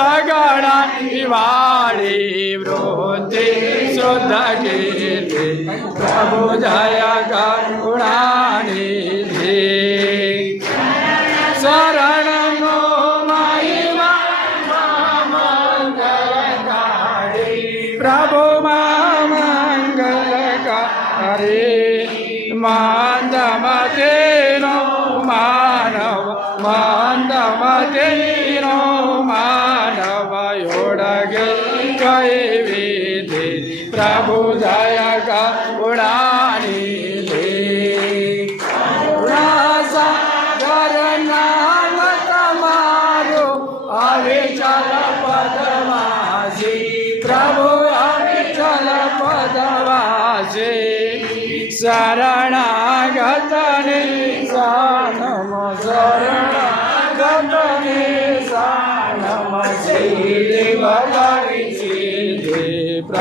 सगणानि वाणी वृन्ति श्रुद्धकीर्ति प्रभु जय करुणानि शरण प्रभु मङ्गलकारि मान्दमते नो मानव मान्दमते કહે વેદે પ્રભુ જય કા ઉડાણી શરણાગતને સાનમ શરણાગતને સાનમ શ્રી ભગવાન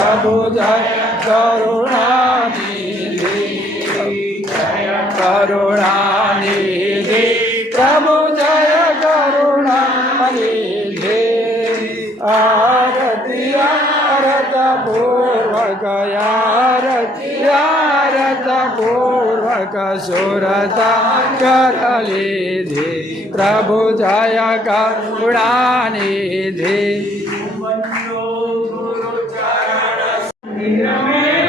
प्रभु जय करुणा करुणा निधि प्रभु जय करुणा निधि आरती आरत पूर्व गया पूर्वक सुरता करली प्रभु जय करुणा निधि Amém.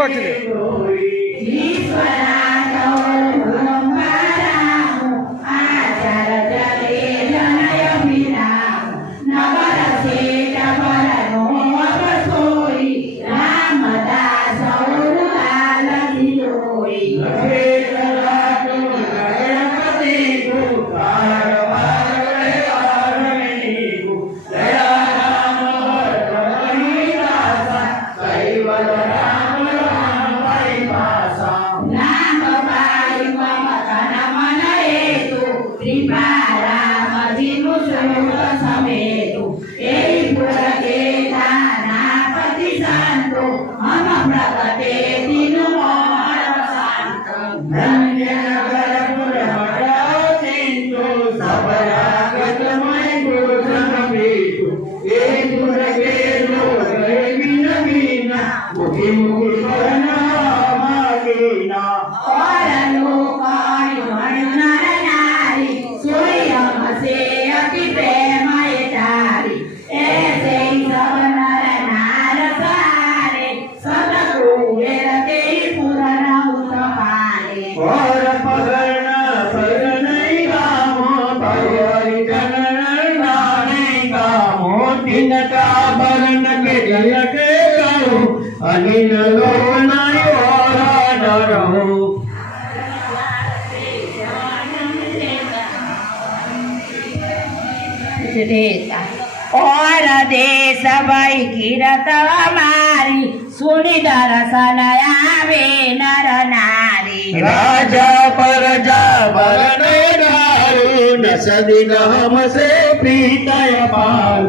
লাগছে Eu जोड़ीदार सनयावे नर नारी। राजा पर जा सदी नाम से पीता पाल।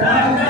Amen.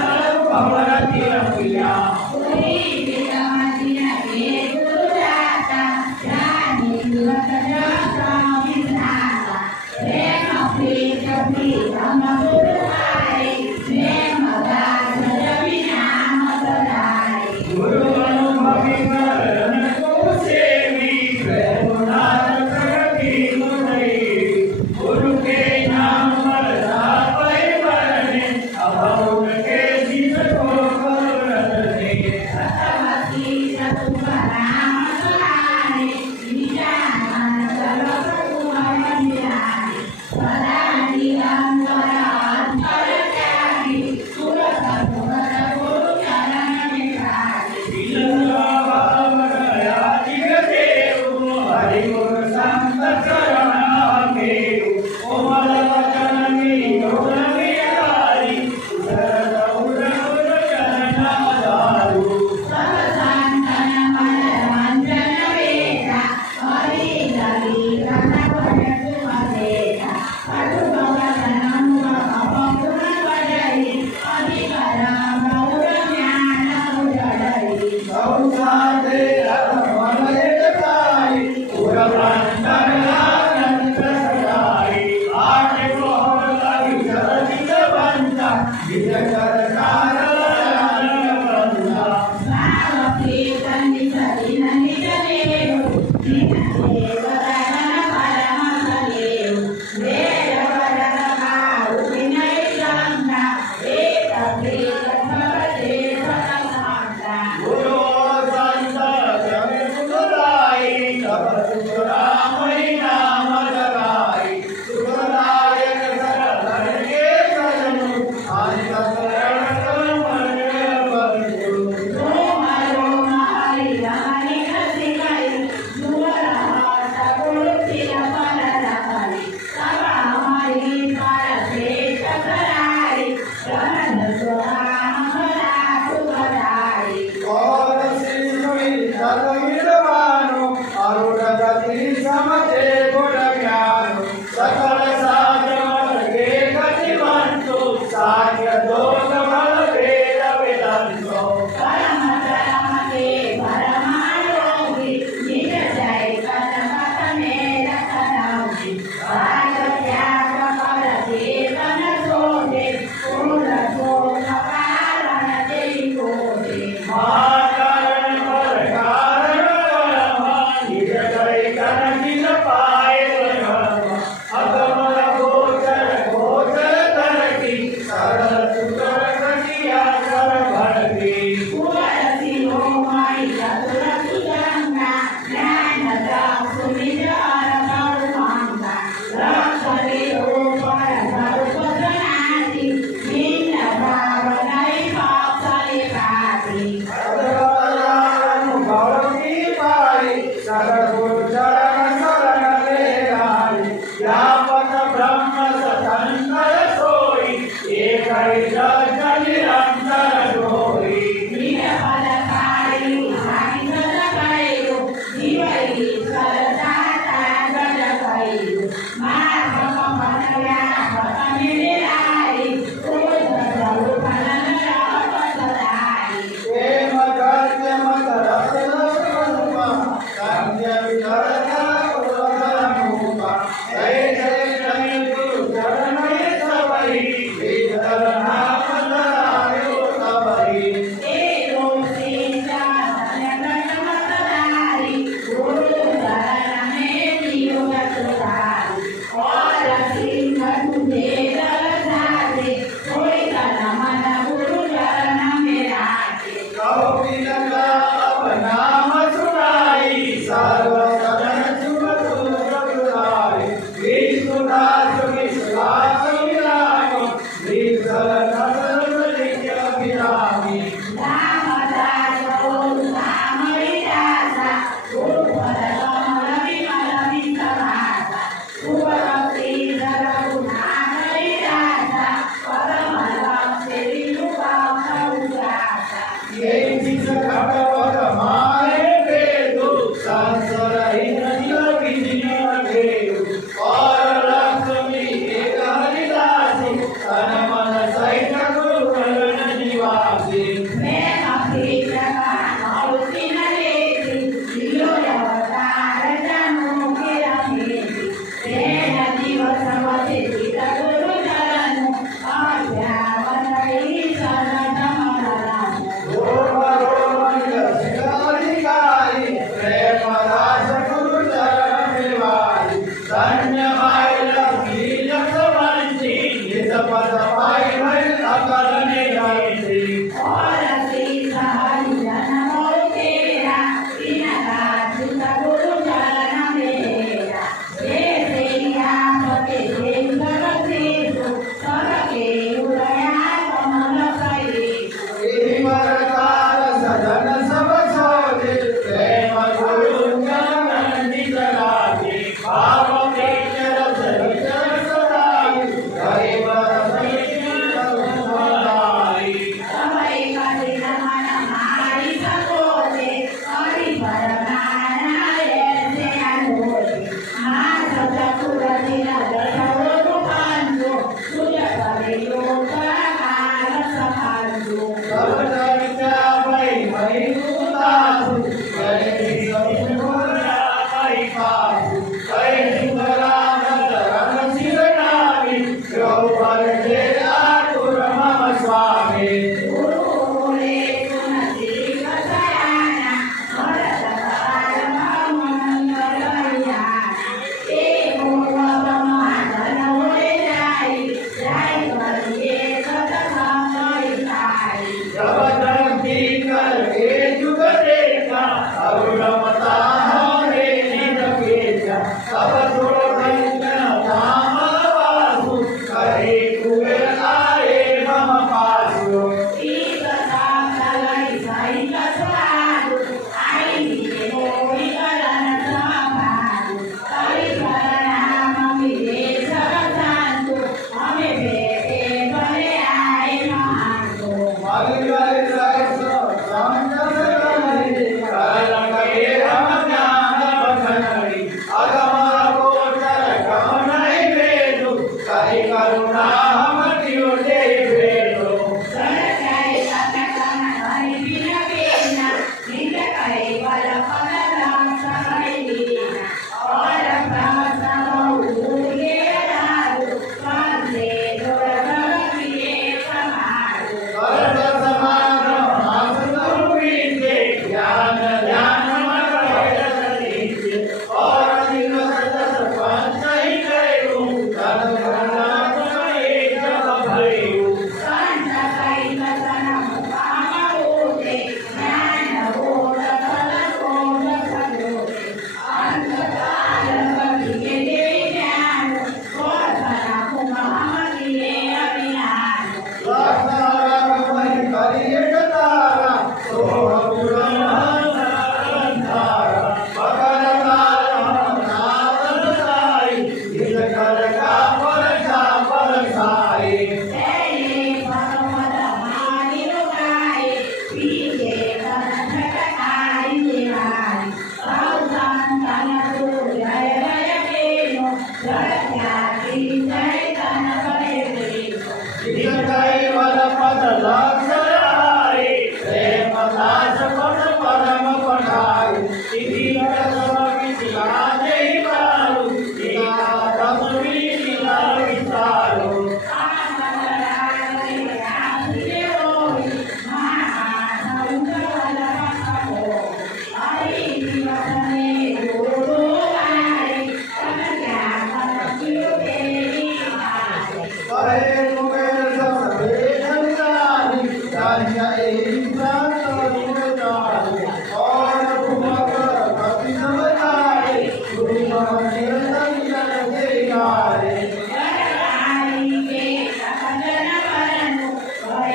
verdade, ele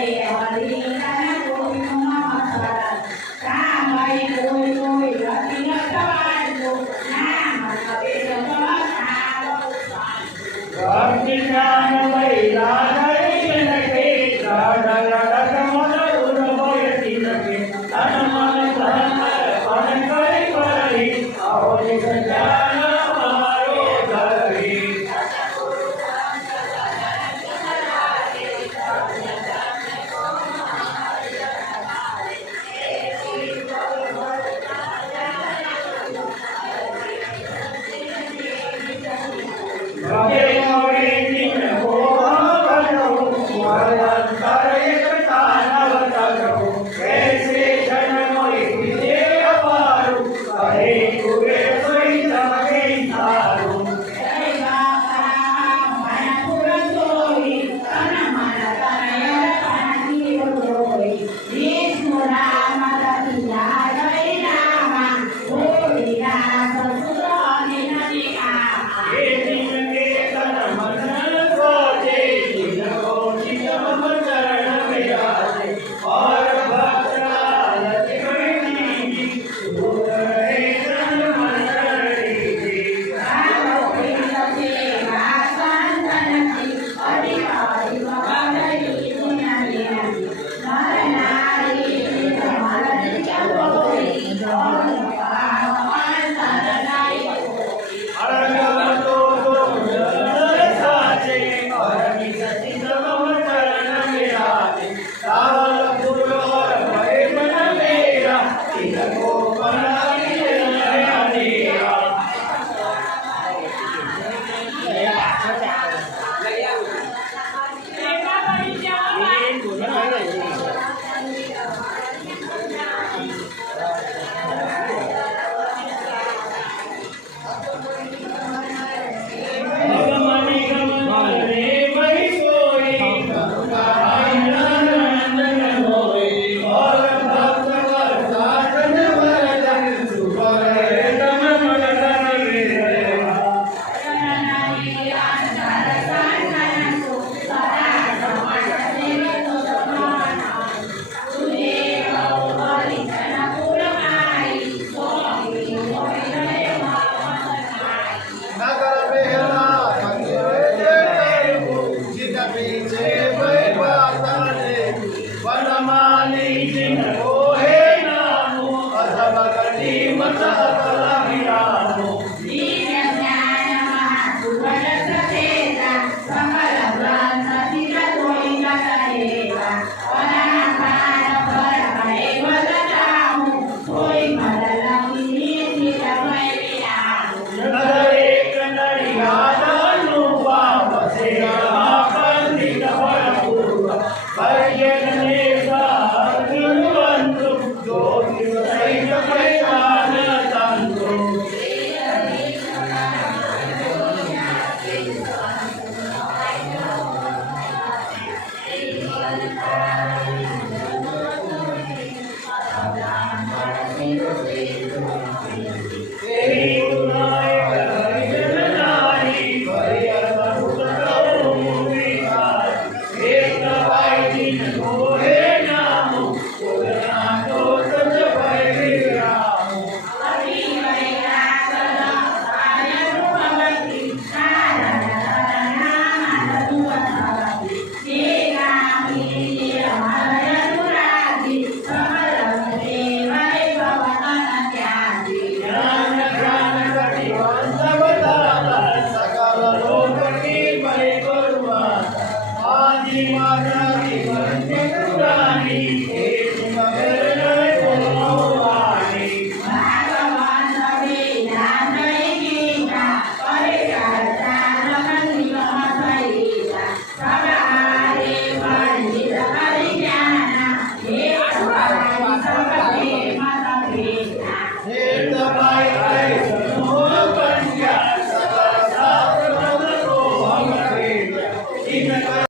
aí,